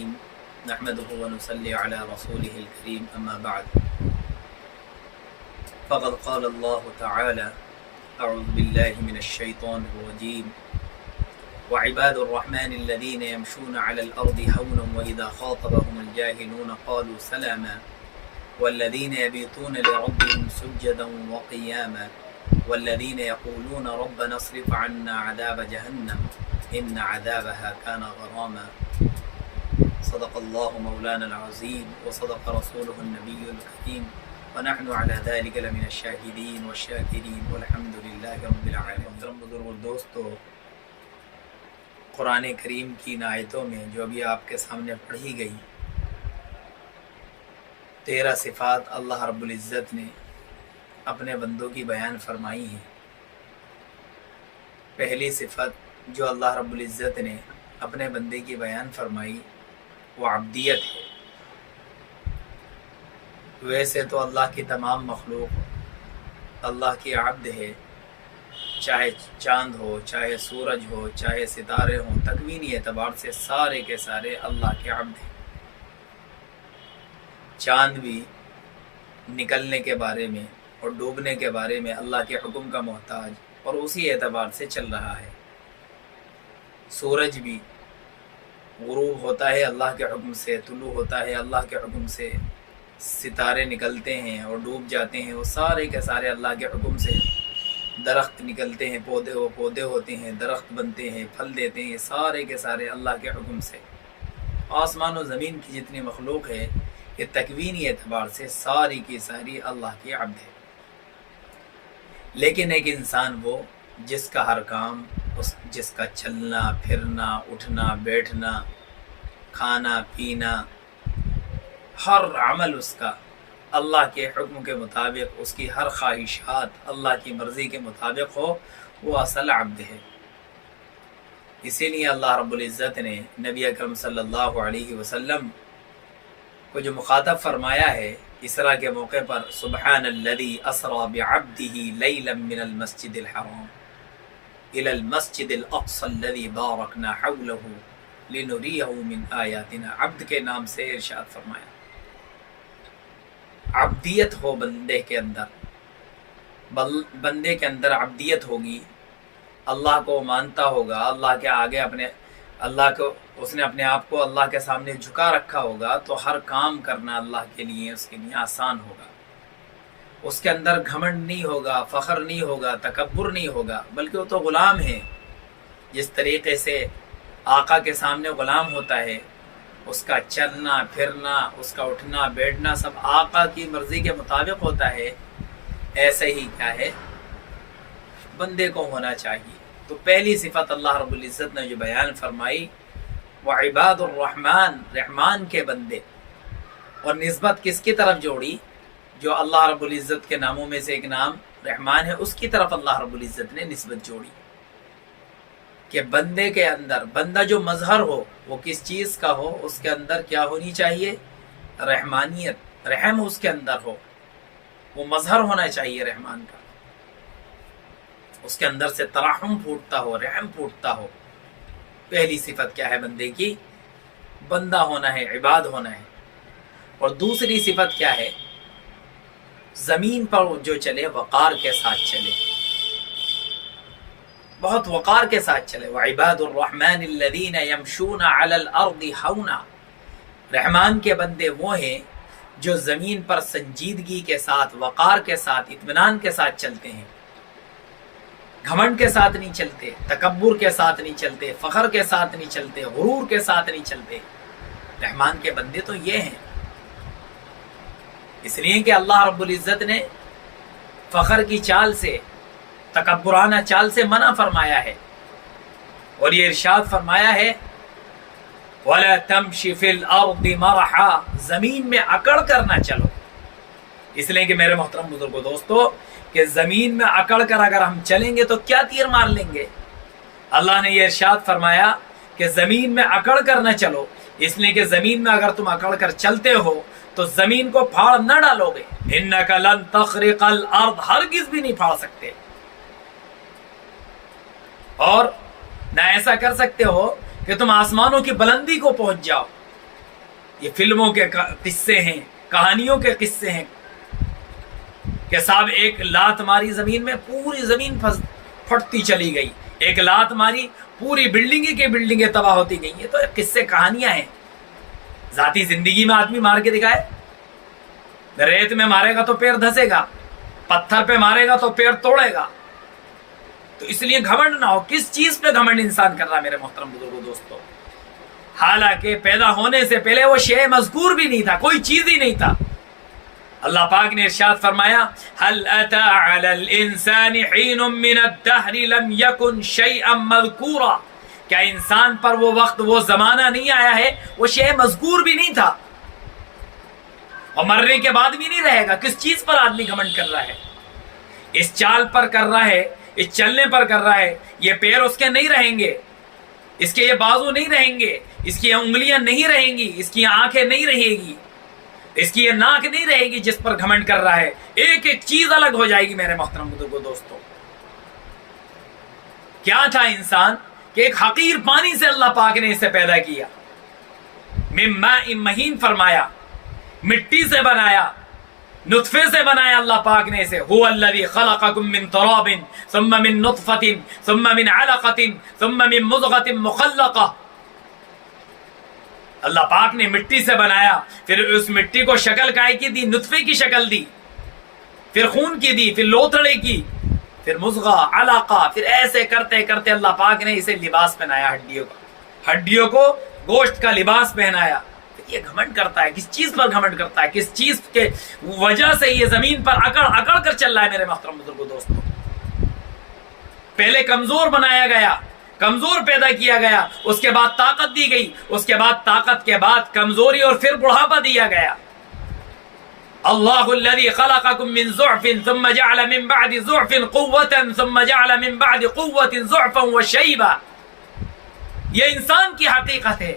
الرحيم نحمده ونصلي على رسوله الكريم أما بعد فقد قال الله تعالى أعوذ بالله من الشيطان الرجيم وعباد الرحمن الذين يمشون على الأرض هونا وإذا خاطبهم الجاهلون قالوا سلاما والذين يبيتون لربهم سجدا وقياما والذين يقولون ربنا اصرف عنا عذاب جهنم إن عذابها كان غراما صدق الله مولانا العظيم وصدق رسوله النبي الكريم ونحن على ذلك لمن الشاهدين والشاكرين والحمد لله رب العالمين. بزرگ دوستو، قرآن کریم کی ان آیتوں میں جو ابھی آپ کے سامنے پڑھی گئی 13 صفات اللہ رب العزت نے اپنے بندوں کی بیان فرمائی ہیں. پہلی صفت جو اللہ رب العزت نے اپنے بندے کی بیان فرمائی وہ عبدیت ہے. ویسے تو اللہ کی تمام مخلوق اللہ کی عبد ہے، چاہے چاند ہو، چاہے سورج ہو، چاہے ستارے ہوں، تکوینی اعتبار سے سارے کے سارے اللہ کے عبد ہیں. چاند بھی نکلنے کے بارے میں اور ڈوبنے کے بارے میں اللہ کے حکم کا محتاج اور اسی اعتبار سے چل رہا ہے. سورج بھی غروب ہوتا ہے اللہ کے حکم سے، طلوع ہوتا ہے اللہ کے حکم سے، ستارے نکلتے ہیں اور ڈوب جاتے ہیں، وہ سارے کے سارے اللہ کے حکم سے. درخت نکلتے ہیں، پودے ہوتے ہیں، درخت بنتے ہیں، پھل دیتے ہیں، سارے کے سارے اللہ کے حکم سے. آسمان و زمین کی جتنی مخلوق ہے یہ تکوینی اعتبار سے ساری کی ساری اللہ کی عبد ہے. لیکن ایک انسان وہ جس کا ہر کام، جس کا چلنا پھرنا، اٹھنا بیٹھنا، کھانا پینا، ہر عمل اس کا اللہ کے حکم کے مطابق، اس کی ہر خواہشات اللہ کی مرضی کے مطابق ہو، وہ اصل عبد ہے. اسی لیے اللہ رب العزت نے نبی اکرم صلی اللہ علیہ وسلم کو جو مخاطب فرمایا ہے اسراء کے موقع پر، سبحان الذی اسری بعبدہ لیلا من المسجد الحرام الى المسجد الاقصى الذي باركنا حوله لنريه من آیاتنا. عبد کے نام سے ارشاد فرمایا. عبدیت ہو بندے کے اندر، بندے کے اندر عبدیت ہوگی، اللہ کو مانتا ہوگا، اللہ کے آگے اللہ کو اس نے اپنے آپ کو اللہ کے سامنے جھکا رکھا ہوگا، تو ہر کام کرنا اللہ کے لیے اس کے لیے آسان ہوگا. اس کے اندر گھمنڈ نہیں ہوگا، فخر نہیں ہوگا، تکبر نہیں ہوگا، بلکہ وہ تو غلام ہے. جس طریقے سے آقا کے سامنے غلام ہوتا ہے، اس کا چلنا پھرنا، اس کا اٹھنا بیٹھنا سب آقا کی مرضی کے مطابق ہوتا ہے. ایسے ہی کیا ہے بندے کو ہونا چاہیے. تو پہلی صفت اللہ رب العزت نے جو بیان فرمائی وہ عباد الرحمن، رحمان کے بندے، اور نسبت کس کی طرف جوڑی؟ جو اللہ رب العزت کے ناموں میں سے ایک نام رحمان ہے، اس کی طرف اللہ رب العزت نے نسبت جوڑی کہ بندے کے اندر، بندہ جو مظہر ہو وہ کس چیز کا ہو، اس کے اندر کیا ہونی چاہیے؟ رحمانیت، رحم اس کے اندر ہو، وہ مظہر ہونا چاہیے رحمان کا. اس کے اندر سے ترحم پھوٹتا ہو، رحم پھوٹتا ہو. پہلی صفت کیا ہے بندے کی؟ بندہ ہونا ہے، عباد ہونا ہے. اور دوسری صفت کیا ہے؟ زمین پر جو چلے وقار کے ساتھ چلے، بہت وقار کے ساتھ چلے. وعباد الرحمن الذین یمشون علی الارض ہونا، رحمان کے بندے وہ ہیں جو زمین پر سنجیدگی کے ساتھ، وقار کے ساتھ، اطمینان کے ساتھ چلتے ہیں. گھمنڈ کے ساتھ نہیں چلتے، تکبر کے ساتھ نہیں چلتے، فخر کے ساتھ نہیں چلتے، غرور کے ساتھ نہیں چلتے. رحمان کے بندے تو یہ ہیں. اس لیے کہ اللہ رب العزت نے فخر کی چال سے، تکبرانہ چال سے منع فرمایا ہے، اور یہ ارشاد فرمایا ہے وَلَا تَمْشِ فِي الْأَرْضِ مَرَحًا، زمین میں اکڑ کر نہ چلو. اس لیے کہ میرے محترم بزرگو دوستو کہ زمین میں اکڑ کر اگر ہم چلیں گے تو کیا تیر مار لیں گے؟ اللہ نے یہ ارشاد فرمایا کہ زمین میں اکڑ کر نہ چلو، اس لیے کہ زمین میں اگر تم اکڑ کر چلتے ہو تو زمین کو پھاڑ نہ ڈالو گے. انک لن تخرق الارض، ہرگز بھی نہیں پھاڑ سکتے. اور نہ ایسا کر سکتے ہو کہ تم آسمانوں کی بلندی کو پہنچ جاؤ. یہ فلموں کے قصے ہیں، کہانیوں کے قصے ہیں کہ صاحب ایک لات ماری زمین میں، پوری زمین پھٹتی چلی گئی، ایک لات ماری پوری بلڈنگیں کی بلڈنگیں تباہ ہوتی گئی. یہ تو قصے کہانیاں ہیں. ذاتی زندگی میں آدمی مار کے دکھائے. ریت میں مارے گا تو پیر دھسے گا، پتھر پہ مارے گا تو پیر توڑے گا. تو اس لیے گھمنڈ نہ ہو. کس چیز پہ گھمنڈ انسان کر رہا ہے میرے محترم بزرگوں دوستو؟ حالانکہ پیدا ہونے سے پہلے وہ شے مذکور بھی نہیں تھا، کوئی چیز ہی نہیں تھا. اللہ پاک نے ارشاد فرمایا هل اتى على الانسان حين من الدهر لم يكن شيئا مذكورا. کیا انسان پر وہ وقت، وہ زمانہ نہیں آیا ہے وہ شے مذکور بھی نہیں تھا اور مرنے کے بعد بھی نہیں رہے گا؟ کس چیز پر آدمی گھمنڈ کر رہا ہے؟ اس چال پر کر رہا ہے، اس چلنے پر کر رہا ہے. یہ پیر اس کے نہیں رہیں گے، اس کے یہ بازو نہیں رہیں گے، اس کی انگلیاں نہیں رہیں گی، اس کی آنکھیں نہیں رہے گی، اس کی یہ ناک نہیں رہے گی جس پر گھمنڈ کر رہا ہے. ایک ایک چیز الگ ہو جائے گی میرے محترم بزرگوں دوستو. کیا تھا انسان کہ ایک حقیر پانی سے اللہ پاک نے اسے پیدا کیا، من ماء مہین فرمایا، مٹی سے بنایا، نطفے سے بنایا اللہ پاک نے اسے. هو الذی خلقکم من تراب ثم من نطفة ثم من علقة ثم من مضغة مخلقة. اللہ پاک نے مٹی سے بنایا، پھر اس مٹی کو شکل کائے کی دی، نطفے کی شکل دی، پھر خون کی دی، پھر لوتھڑے کی، پھر مضغہ، علاقہ، پھر ایسے کرتے کرتے اللہ پاک نے اسے لباس پہنایا، ہڈیوں کو گوشت کا لباس پہنایا. یہ گھمنڈ کرتا ہے. کس چیز پر گھمنڈ کرتا ہے؟ کس چیز کے وجہ سے یہ زمین پر اکڑ اکڑ کر چل رہا ہے میرے محترم بزرگوں دوستو؟ پہلے کمزور بنایا گیا، کمزور پیدا کیا گیا، اس کے بعد طاقت دی گئی، اس کے بعد طاقت کے بعد کمزوری اور پھر بڑھاپا دیا گیا. اللہ الذی خلقکم من ضعف ثم جعل من بعد ضعف قوة ثم جعل من بعد قوة ضعفا وشیبا. یہ انسان کی حقیقت ہے.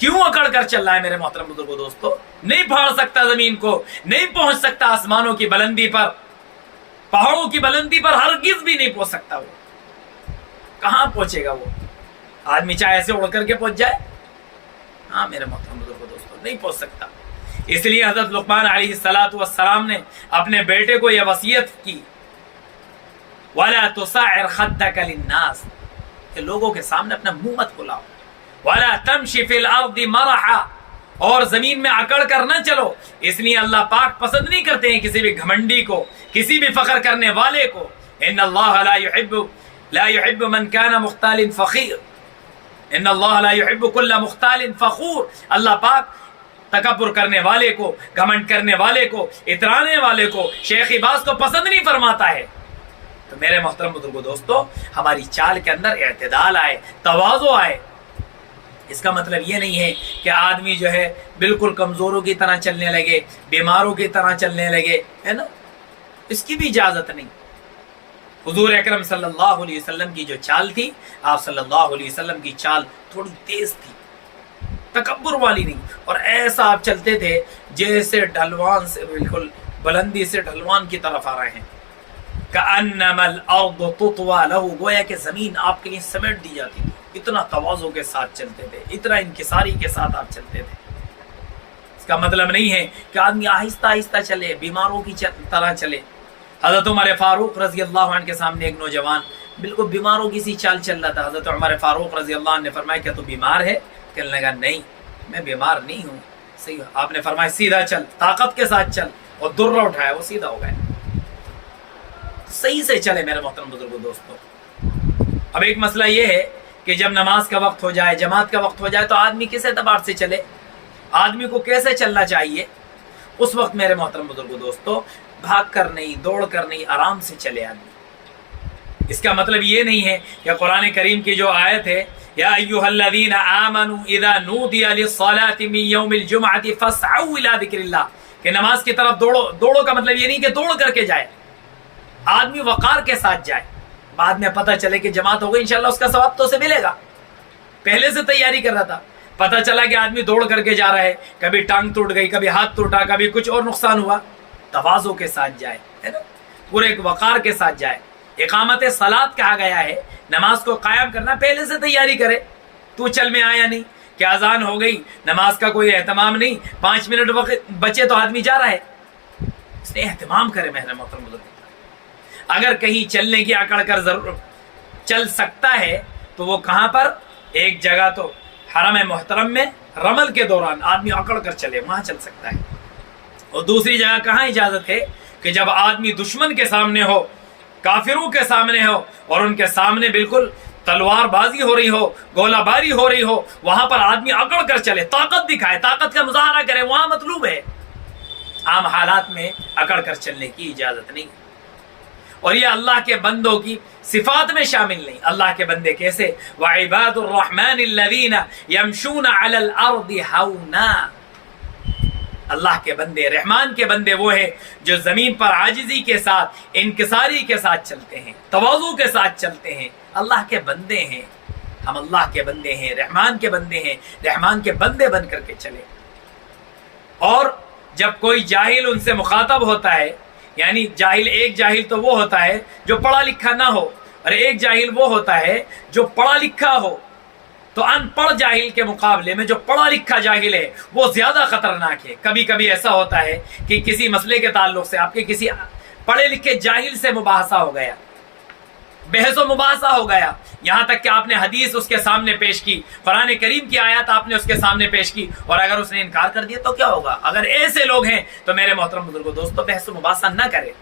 کیوں اکڑ کر چل رہا ہے میرے محترم بزرگوں دوستو؟ نہیں پھاڑ سکتا زمین کو، نہیں پہنچ سکتا آسمانوں کی بلندی پر، پہاڑوں کی بلندی پر ہرگز بھی نہیں پہنچ سکتا. وہ کہاں پہنچے گا؟ وہ آدمی چاہے ایسے اڑ کر کے پہنچ جائے؟ ہاں میرے محترم بزرگوں دوستو، نہیں پہنچ سکتا. اس لیے حضرت لقمان علیہ السلام نے اپنے بیٹے کو یہ وصیت کی، وَلَا تُصَعِّرْ خَدَّكَ لِلنَّاسِ، کہ لوگوں کے سامنے اپنا منہ مت کھلاؤ. وَلَا تَمْشِ فِي الْأَرْضِ مَرَحًا، اور زمین میں اکڑ کر نہ چلو. اس لیے اللہ پاک پسند نہیں کرتے ہیں کسی بھی گھمنڈی کو، کسی بھی فخر کرنے والے کو. ان اللہ لا يحب من كان مختال فخیر، ان اللہ لا يحب كل مختال فخور. اللہ پاک تکبر کرنے والے کو، گھمنڈ کرنے والے کو، اترانے والے کو، شیخ باز کو پسند نہیں فرماتا ہے. تو میرے محترم بزرگوں دوستو، ہماری چال کے اندر اعتدال آئے، تواضع آئے. اس کا مطلب یہ نہیں ہے کہ آدمی جو ہے بالکل کمزوروں کی طرح چلنے لگے، بیماروں کی طرح چلنے لگے، ہے نا. اس کی بھی اجازت نہیں. حضور اکرم صلی اللہ علیہ وسلم کی جو چال تھی، آپ صلی اللہ علیہ وسلم کی چال تھوڑی تیز تھی، تکبر والی نہیں. اور ایسا آپ چلتے تھے جیسے ڈھلوان سے، بالکل بلندی سے ڈھلوان کی طرف آ رہے ہیں. کأنما الارض تطوى له، گویا کہ زمین آپ کے لیے سمیٹ دی جاتی تھی. اتنا تواضع کے ساتھ چلتے تھے، اتنا انکساری کے ساتھ آپ چلتے تھے. اس کا مطلب نہیں ہے کہ آدمی آہستہ آہستہ چلے، بیماروں کی طرح چلے. حضرت عمر فاروق رضی اللہ عنہ کے سامنے ایک نوجوان بالکل بیماروں کی سی چال چل رہا تھا. حضرت عمر فاروق رضی اللہ عنہ نے فرمایا کہ تو بیمار ہے؟ کہنے لگا نہیں میں بیمار نہیں ہوں. صحیح. آپ نے فرمایا سیدھا چل، طاقت کے ساتھ چل، اور درہ اٹھایا، وہ سیدھا ہو گیا. صحیح سے چلے میرے محترم بزرگوں دوستو. اب ایک مسئلہ یہ ہے کہ جب نماز کا وقت ہو جائے، جماعت کا وقت ہو جائے، تو آدمی کس اعتبار سے چلے؟ آدمی کو کیسے چلنا چاہیے؟ اس وقت میرے محترم بزرگوں دوستو، بھاگ کر نہیں، دوڑ کر نہیں، آرام سے چلے آدمی. اس کا مطلب یہ نہیں ہے کہ قرآن کریم کی جو آیت ہے یا ایھا الذین آمنوا اذا نودی للصلاۃ من یوم الجمعۃ فاسعوا الی ذکر اللہ، کہ نماز کی طرف دوڑو. دوڑو کا مطلب یہ نہیں کہ دوڑ کر کے جائے. آدمی وقار کے ساتھ جائے. بعد میں پتہ چلے کہ جماعت ہو گئی، انشاءاللہ اس کا ثواب تو اسے ملے گا. پہلے سے تیاری کر رہا تھا، پتہ چلا کہ آدمی دوڑ کر کے جا رہا ہے، کبھی ٹانگ ٹوٹ گئی، کبھی ہاتھ ٹوٹا، کبھی کچھ اور نقصان ہوا. تواضع کے ساتھ جائے، ہے نا، پورے ایک وقار کے ساتھ جائے. اقامت صلاۃ کہا گیا ہے، نماز کو قائم کرنا. پہلے سے تیاری کرے. تو چل میں آیا نہیں، کہ اذان ہو گئی، نماز کا کوئی اہتمام نہیں، 5 منٹ وقت بچے تو آدمی جا رہا ہے. اس نے اہتمام کرے محترم محترم بزرگ. اگر کہیں چلنے کی اکڑ کر ضرور چل سکتا ہے تو وہ کہاں پر؟ ایک جگہ تو حرم محترم میں رمل کے دوران آدمی اکڑ کر چلے، وہاں چل سکتا ہے. اور دوسری جگہ کہاں اجازت ہے؟ کہ جب آدمی دشمن کے سامنے ہو، کافروں کے سامنے ہو، اور ان کے سامنے بالکل تلوار بازی ہو رہی ہو، گولہ باری ہو رہی ہو، وہاں پر آدمی اکڑ کر چلے، طاقت دکھائے، طاقت کا مظاہرہ کرے، وہاں مطلوب ہے. عام حالات میں اکڑ کر چلنے کی اجازت نہیں. اور یہ اللہ کے بندوں کی صفات میں شامل نہیں. اللہ کے بندے کیسے؟ وَعِبَادُ الرَّحْمَنِ الَّذِينَ يَمْشُونَ عَلَى الْأَرْضِ هَوْنًا. اللہ کے بندے، رحمان کے بندے وہ ہیں جو زمین پر عاجزی کے ساتھ، انکساری کے ساتھ چلتے ہیں، تواضع کے ساتھ چلتے ہیں. اللہ کے بندے ہیں ہم، اللہ کے بندے ہیں، رحمان کے بندے ہیں، رحمان کے بندے بن کر کے چلے. اور جب کوئی جاہل ان سے مخاطب ہوتا ہے، یعنی جاہل، ایک جاہل تو وہ ہوتا ہے جو پڑھا لکھا نہ ہو، اور ایک جاہل وہ ہوتا ہے جو پڑھا لکھا ہو. تو ان پڑھ جاہل کے مقابلے میں جو پڑھا لکھا جاہل ہے وہ زیادہ خطرناک ہے. کبھی کبھی ایسا ہوتا ہے کہ کسی مسئلے کے تعلق سے آپ کے کسی پڑھے لکھے جاہل سے مباحثہ ہو گیا، بحث و مباحثہ ہو گیا، یہاں تک کہ آپ نے حدیث اس کے سامنے پیش کی، قرآن کریم کی آیات آپ نے اس کے سامنے پیش کی، اور اگر اس نے انکار کر دیا تو کیا ہوگا؟ اگر ایسے لوگ ہیں تو میرے محترم بزرگوں، دوستوں، بحث و مباحثہ نہ کرے.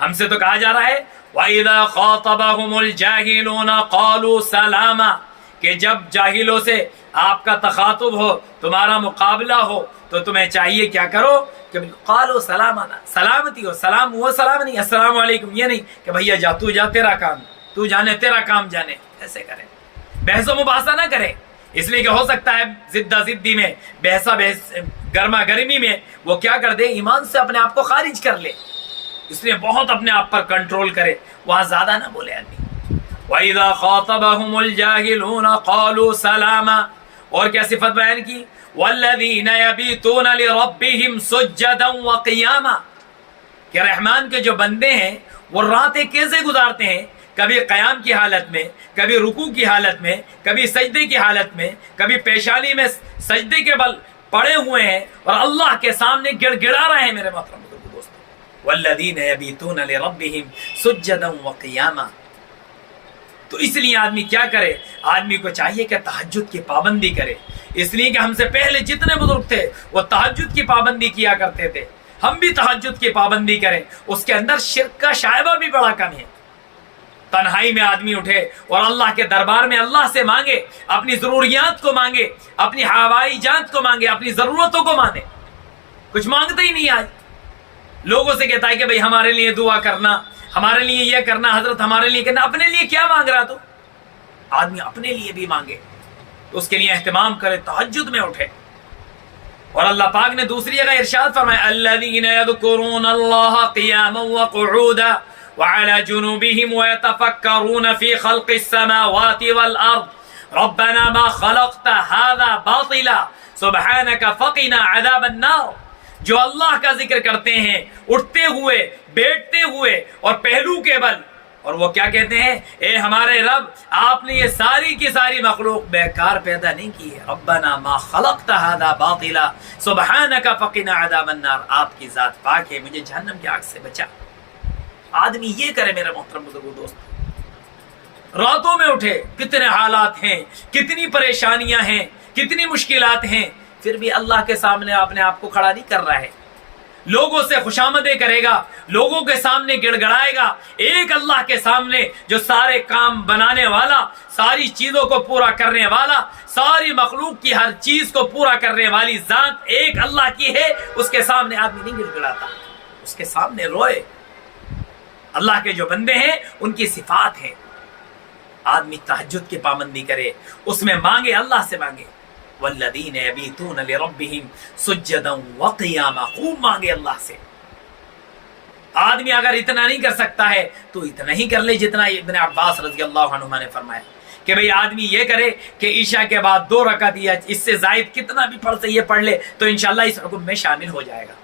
ہم سے تو کہا جا رہا ہے وَإِذَا خَاطَبَهُمُ الْجَاهِلُونَ قَالُوا سَلَامًا، کہ جب جاہلوں سے آپ کا تخاطب ہو، تمہارا مقابلہ ہو، تو تمہیں چاہیے کیا کرو؟ کہ قالوا سلاما، سلامتی ہو. سلام وہ سلام نہیں، السلام علیکم یہ نہیں کہ بھیا جا، تو جا، تیرا کام تو جانے، تیرا کام جانے. ایسے کرے، بحث و مباحثہ نہ کرے. اس لیے کہ ہو سکتا ہے زدہ زدی میں، بحثہ بحث، گرما گرمی میں وہ کیا کر دے؟ ایمان سے اپنے آپ کو خارج کر لے. اس لیے بہت اپنے آپ پر کنٹرول کرے، وہاں زیادہ نہ بولے آدمی. وَإِذَا خَاطَبَهُمُ الْجَاهِلُونَ قَالُوا سَلَامًا. اور کیا صفت بیان کی؟ وَالَّذِينَ يَبِيتُونَ لِرَبِّهِمْ سُجَّدًا وَقِيَامًا، کہ رحمان کے جو بندے ہیں وہ راتیں کیسے گزارتے ہیں؟ کبھی قیام کی حالت میں، کبھی رکوع کی حالت میں، کبھی سجدے کی حالت میں، کبھی پیشانی میں سجدے کے بل پڑے ہوئے ہیں اور اللہ کے سامنے گڑ گڑا رہے ہیں. میرے محترم دوستوں، وَالَّذِينَ يَبِيتُونَ لِرَبِّهِمْ سُجَّدًا وَقِيَامًا. تو اس لیے آدمی کیا کرے؟ آدمی کو چاہیے کہ تہجد کی پابندی کرے. اس لیے کہ ہم سے پہلے جتنے بزرگ تھے وہ تہجد کی پابندی کیا کرتے تھے. ہم بھی تہجد کی پابندی کریں. اس کے اندر شرک کا شائبہ بھی بڑا کم ہے. تنہائی میں آدمی اٹھے اور اللہ کے دربار میں اللہ سے مانگے، اپنی ضروریات کو مانگے، اپنی ہوائی جات کو مانگے، اپنی ضرورتوں کو مانے. کچھ مانگتا ہی نہیں. آج لوگوں سے کہتا ہے کہ بھئی ہمارے لیے دعا کرنا، ہمارے لیے یہ کرنا، حضرت ہمارے لیے کرنا. اپنے لیے کیا مانگ رہا تو؟ آدمی اپنے لیے بھی مانگے، اس کے لیے اہتمام کرے، تہجد میں اٹھے. اور اللہ پاک نے دوسری جگہ ارشاد فرمایا الذین یذکرون اللہ قیاما وقعودا وعلى جنوبهم ويتفکرون فی خلق السماوات والارض ربنا ما خلقت هذا باطلا سبحانك فقنا عذاب النار. جو اللہ کا ذکر کرتے ہیں اٹھتے ہوئے، بیٹھتے ہوئے اور پہلو کے بل، اور وہ کیا کہتے ہیں؟ اے ہمارے رب، آپ نے یہ ساری کی ساری مخلوق بیکار پیدا نہیں کی ہے. ربنا ما خلقت هذا باطلا سبحانك فقنا عذاب النار. آپ کی ذات پاک ہے، مجھے جہنم کی آگ سے بچا. آدمی یہ کرے میرے محترم بزرگوں، دوست، راتوں میں اٹھے، کتنے حالات ہیں، کتنی پریشانیاں ہیں، کتنی مشکلات ہیں، پھر بھی اللہ کے سامنے اپنے آپ کو کھڑا نہیں کر رہا ہے. لوگوں سے خوشامدیں کرے گا، لوگوں کے سامنے گڑ گڑائے گا. ایک اللہ کے سامنے جو سارے کام بنانے والا، ساری چیزوں کو پورا کرنے والا، ساری مخلوق کی ہر چیز کو پورا کرنے والی ذات ایک اللہ کی ہے، اس کے سامنے آدمی نہیں گڑ گڑاتا، اس کے سامنے روئے. اللہ کے جو بندے ہیں ان کی صفات ہیں. آدمی تہجد کی پابندی کرے، اس میں مانگے، اللہ سے مانگے. والذین یبیتون لربہم سجدا وقیاما، خوب مانگے اللہ سے. آدمی اگر اتنا نہیں کر سکتا ہے تو اتنا ہی کر لے جتنا ابن عباس رضی اللہ عنہما نے فرمایا کہ بھئی آدمی یہ کرے کہ عشاء کے بعد 2 رکعت یا اس سے زائد کتنا بھی پڑھ سے یہ پڑھ لے تو انشاءاللہ اس حکم میں شامل ہو جائے گا.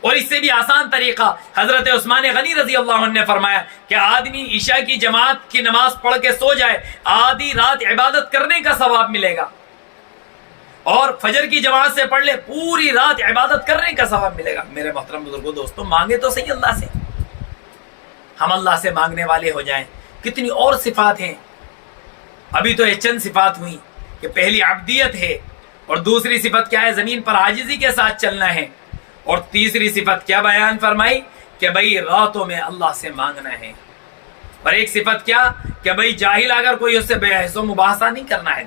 اور اس سے بھی آسان طریقہ حضرت عثمان غنی رضی اللہ عنہ نے فرمایا کہ آدمی عشاء کی جماعت کی نماز پڑھ کے سو جائے، آدھی رات عبادت کرنے کا ثواب ملے گا. اور فجر کی جماعت سے پڑھ لے، پوری رات عبادت کرنے کا ثواب ملے گا۔ میرے محترم بزرگوں دوستوں، مانگے تو صحیح اللہ سے، ہم اللہ سے مانگنے والے ہو جائیں۔ کتنی اور صفات ہیں، ابھی تو یہ چند صفات ہوئی کہ پہلی عبدیت ہے، اور دوسری صفت کیا ہے؟ زمین پر عاجزی کے ساتھ چلنا ہے، اور تیسری صفت کیا بیان فرمائی کہ بھئی راتوں میں اللہ سے مانگنا ہے، اور ایک صفت کیا کہ بھئی جاہل اگر کوئی اس سے بحث و مباحثہ نہیں کرنا ہے،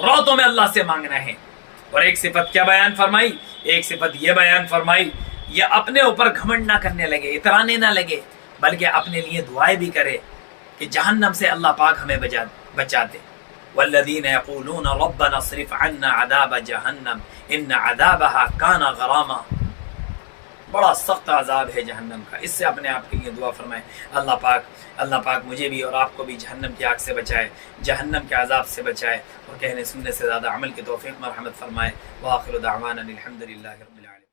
راتوں میں اللہ سے مانگنا ہے۔ اور ایک صفت کیا بیان فرمائی؟ ایک صفت یہ بیان فرمائی، یہ اپنے اوپر گھمنڈ نہ کرنے لگے، اترانے نہ لگے، بلکہ اپنے لیے دعائیں بھی کرے کہ جہنم سے اللہ پاک ہمیں بچا دے۔ والذین یقولون ربنا اصرف عنا عذاب جہنم ان عذابها کان غراما، بڑا سخت عذاب ہے جہنم کا، اس سے اپنے آپ کے لیے دعا فرمائیں۔ اللہ پاک مجھے بھی اور آپ کو بھی جہنم کی آگ سے بچائے، جہنم کے عذاب سے بچائے، اور کہنے سننے سے زیادہ عمل کی توفیق مرحمت فرمائے۔ وآخر دعوانا الحمد للہ رب العالمین۔